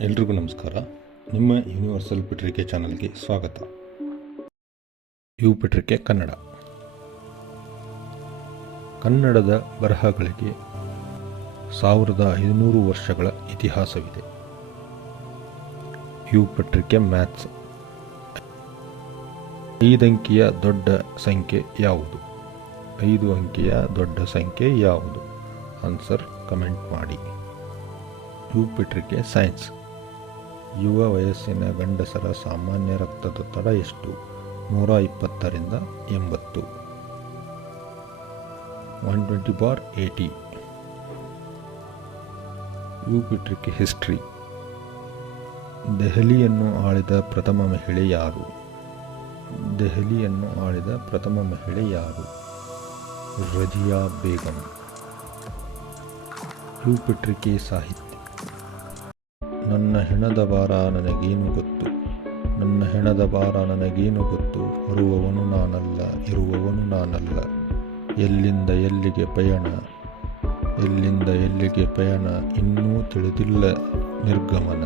ಎಲ್ರಿಗೂ ನಮಸ್ಕಾರ. ನಿಮ್ಮ ಯೂನಿವರ್ಸಲ್ ಪೆಟ್ರಿಕೆ ಚಾನಲ್ಗೆ ಸ್ವಾಗತ. ಯು ಪೆಟ್ರಿಕೆ ಕನ್ನಡ. ಕನ್ನಡದ ಬರಹಗಳಿಗೆ ಸಾವಿರದ ಐದುನೂರು ವರ್ಷಗಳ ಇತಿಹಾಸವಿದೆ. ಯು ಪೆಟ್ರಿಕೆ ಮ್ಯಾಥ್ಸ್ ಐದಂಕಿಯ ದೊಡ್ಡ ಸಂಖ್ಯೆ ಯಾವುದು? ಐದು ಅಂಕಿಯ ದೊಡ್ಡ ಸಂಖ್ಯೆ ಯಾವುದು? ಆನ್ಸರ್ ಕಮೆಂಟ್ ಮಾಡಿ. ಪತ್ರಿಕೆ ಸೈನ್ಸ್. ಯುವ ವಯಸ್ಸಿನ ಗಂಡಸರ ಸಾಮಾನ್ಯ ರಕ್ತದೊತ್ತಡ ಎಷ್ಟು? ನೂರ ಇಪ್ಪತ್ತರಿಂದ ಎಂಬತ್ತು. One twenty bar eighty. ಯೂಪಿಟ್ರಿಕೆ history. ದೆಹಲಿಯನ್ನು ಆಳಿದ ಪ್ರಥಮ ಮಹಿಳೆ ಯಾರು? ದೆಹಲಿಯನ್ನು ಆಳಿದ ಪ್ರಥಮ ಮಹಿಳೆ ಯಾರು? ರಜಿಯಾ ಬೇಗಂ. ಯೂಪಿಟ್ರಿಕೆ ಸಾಹಿತ್ಯ ನನ್ನ ಹೆಣದ ಭಾರ ನನಗೇನು ಗೊತ್ತು? ನನ್ನ ಹೆಣದ ಭಾರ ನನಗೇನು ಗೊತ್ತು? ಹೊರುವವನು ನಾನಲ್ಲ, ಇರುವವನು ನಾನಲ್ಲ. ಎಲ್ಲಿಂದ ಎಲ್ಲಿಗೆ ಪಯಣ? ಎಲ್ಲಿಂದ ಎಲ್ಲಿಗೆ ಪಯಣ? ಇನ್ನೂ ತಿಳಿದಿಲ್ಲ ನಿರ್ಗಮನ.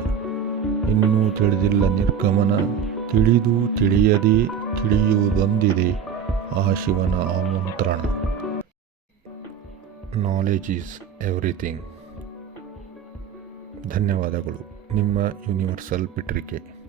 ಇನ್ನೂ ತಿಳಿದಿಲ್ಲ ನಿರ್ಗಮನ. ತಿಳಿದು ತಿಳಿಯದೇ ತಿಳಿಯುವುದೊಂದಿದೆ ಆ ಶಿವನ ಆಮಂತ್ರಣ. ನಾಲೆಜ್ ಈಸ್ ಎವ್ರಿಥಿಂಗ್ ಧನ್ಯವಾದಗಳು. ನಿಮ್ಮ ಯೂನಿವರ್ಸಲ್ ಪತ್ರಿಕೆ